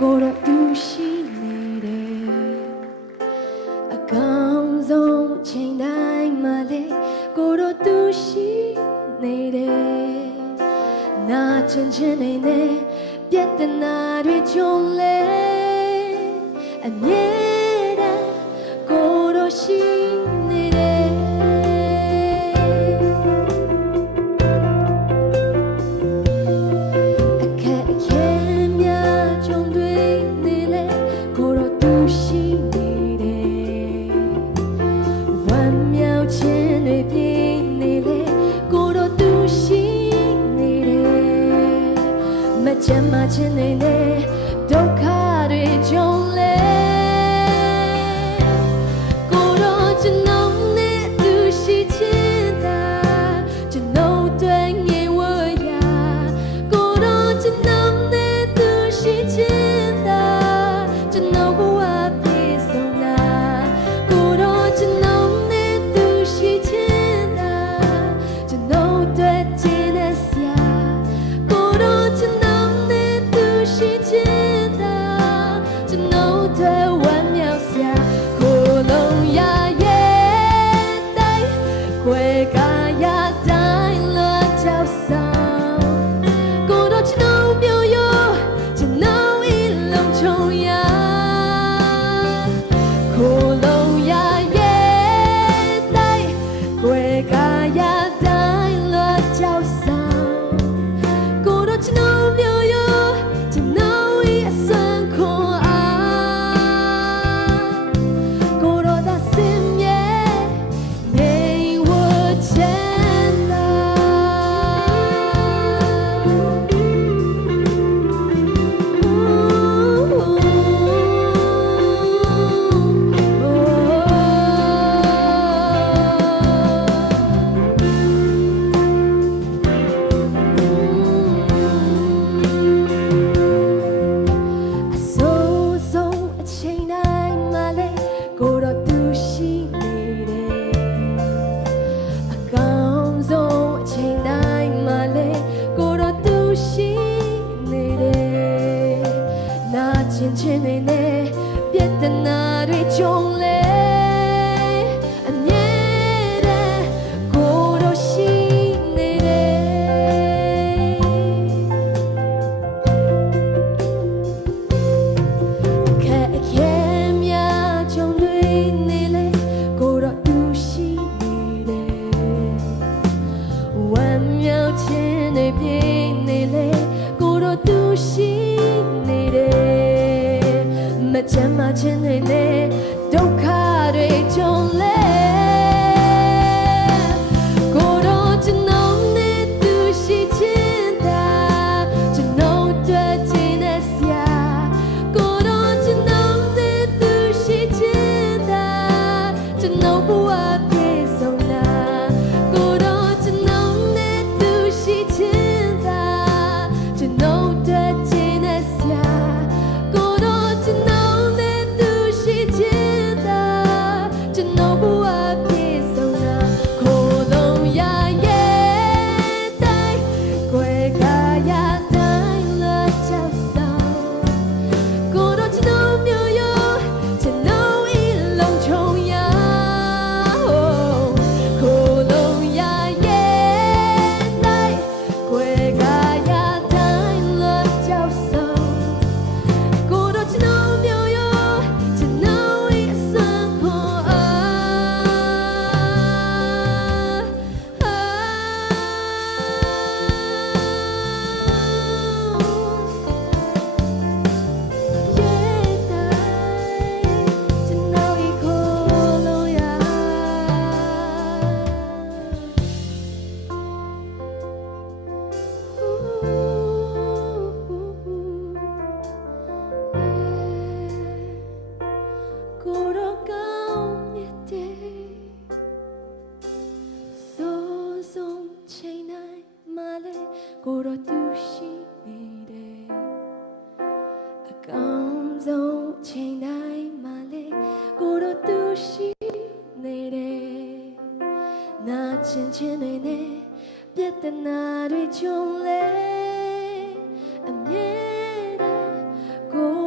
ကိုတော့သူရှိနေတယ်အကောင်ဆုံးချိန်တိုင်းမှာလေကိုတော့သူရှိနေတယ်နာချင်ချင်နေနေပြတ်တနာတွေကြုံလေအမြဲတမ်းကိုတော့ရှိနေတယ်အခက်အခဲများကြုံတွေ့နေလေကိုတော့သူရှိနေတယ်ဝမ်းမြောက်ခြင်းတွေပြည့်နေလေကိုတော့သူရှိနေတယ်မချမ်းမချင်နေလေဒုက္ခတွေကြုံလေကိုတော့ကျွန်တော်နဲ့သူရှိချင်တာကျွန်တော်တွေ့ငယ်ဝရကိုတော့ကျွန်တော်နဲ့သူရှိချင်တာကျွန်တော်ဘဝပြေဆုံးတာကိုတော့ကျွန်တော်နဲ့သူရှိချင်တာကျွန်တော်တွေ့ချင်တဲ့ဆရာကိုတော့ကျွန်တော်နဲ့သူရှိချင်တာကျွန်တော်တွေ့ဝမ်းမြောက်စရာကိုလုံးရရဲ့တိုင်းခွဲကားရတိုင်းလောကြောက်ဆောင်ကိုတော့ကျွန်တော်မျိုးရောကျွန်တော်ဤလုံးချုံရကိုလုံးရရဲ့တိုင်းခွဲကားရတိုင်းလောကြောက်ဆောင်ကိုတော့ကျွန်တော်မျိုးရောကျွန်တော်ဤအစွမ်းခွန်အားကိုတော့သာစင်ရဲ့နေဝချမ်းသာအစိုးဆုံးအချိန်တိုင်းမှာလေကိုတော့သူရှိနေတယ်အကောင်ဆုံးအချိန်တိုင်းမှာလေကိုတော့သူရှိနေတယ်နာချင်ချင်နေနေပြတ်တနာတွေကြုံလေအမြဲတမ်းကိုတော့ရှိနေတယ်ခက်အခဲများကြုံတွေ့နေလေကိုတော့သူရှိနေတယ်ဝမ်းမြောက်ခြင်းတွေပြည့်နေလေကိုတော့သူရှိနေတယ်မချမ်းမချင်းတွေလေဒုက္ခတွေကြုံလေကိုတော့ကျွန်တော်နဲ့သူရှိချင်တာကျွန်တော်တွေ့ချင်တဲ့ဆရာကိုတော့ကျွန်တော်နဲ့သူရှိချင်တာကျွန်တော်ဘဝပြေဆုံးတာကိုတော့ကျွန်တော်နဲ့သူရှိချင်တာကျွန်တော်တွေ့ချင်တဲ့ဆရာကိုတော့ကျွန်တော်နဲ့သူရှိချင်တာကျွန်တော်ဘဝပြေဆုံးတာကိုလုံးရရဲ့တိုင်းခွဲကားရတိုင်းလောကြောက်ဆောင်ကိုတော့ကျွန်တော်မျိုးရောကျွန်တော်ဤလုံးချုံရကိုလုံးရရဲ့တိုင်းခွဲကားရတိုင်းလောကြောက်ဆောင်ကိုတော့ကျွန်တော်မျိုးရောကျွန်တော်ဤအစွမ်းခွန်ကိုတော့ကောင်းမြတ်တယ်စိုးဆုံးချိန်တိုင်းမှာလေကိုတော့သူရှိနေတယ်အကောင်ဆုံးချိန်တိုင်းမှာလေကိုတော့သူရှိနေတယ်နာချင်ချင်နေနေပြတ်တနာတွေကြုံလေအမြဲတမ်းကို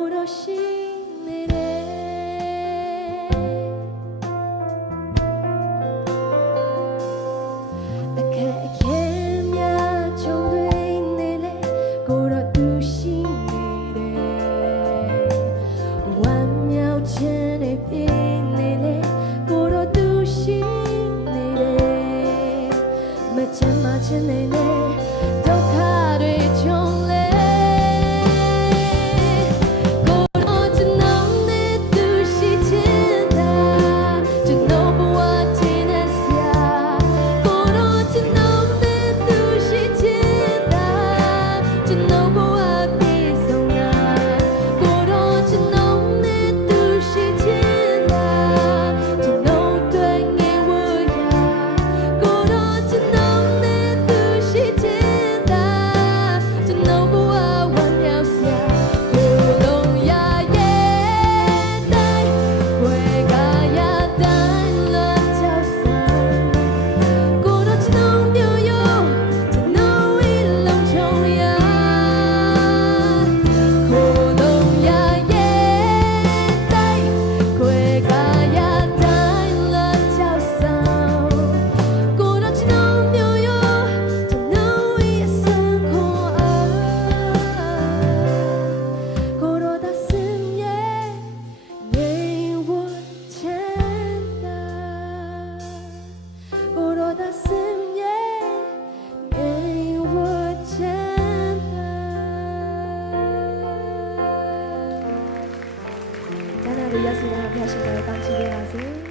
တို့ရက်စီတိုင်းမှာဖျားရှင်တော်ရဲ့ကောင်းချီးပေးပါစေ